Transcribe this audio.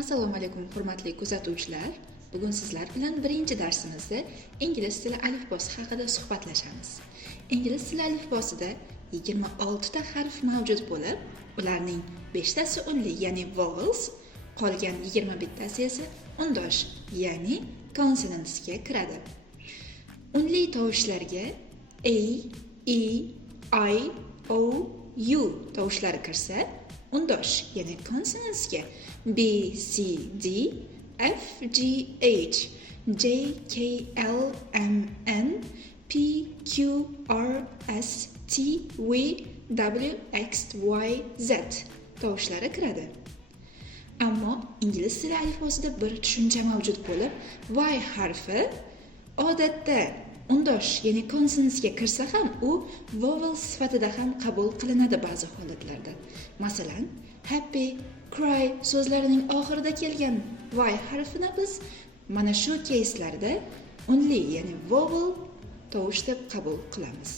Assalomu alaykum hurmatli kuzatuvchilar. Bugun sizlar bilan birinchi darsimizda ingliz tili alifbosi haqida suhbatlashamiz. Ingliz tili alifbosida 26 ta harf mavjud bo'lib, ularning 5 tasi unli, ya'ni vowels, qolgan 21 tasi esa undosh, ya'ni consonantsga kiradi. Unli tovushlarga a, e, I, o, u tovushlari kirsa, undosh, ya'ni consonantsga B, C, D, F, G, H, J, K, L, M, N, P, Q, R, S, T, V, W, X, Y, Z tovushlari kiradi. Ammo ingliz tili alifbosida bir tushuncha mavjud bo'lib, Y harfi odatda undosh, ya'ni consonantsga kirsa ham u vowel sifatida ham qabul qilinadi ba'zi holatlarda. Masalan, happy, cry so'zlarining oxirida kelgan Y harfini biz mana shu keyslarda unli, ya'ni vowel tovush deb qabul qilamiz.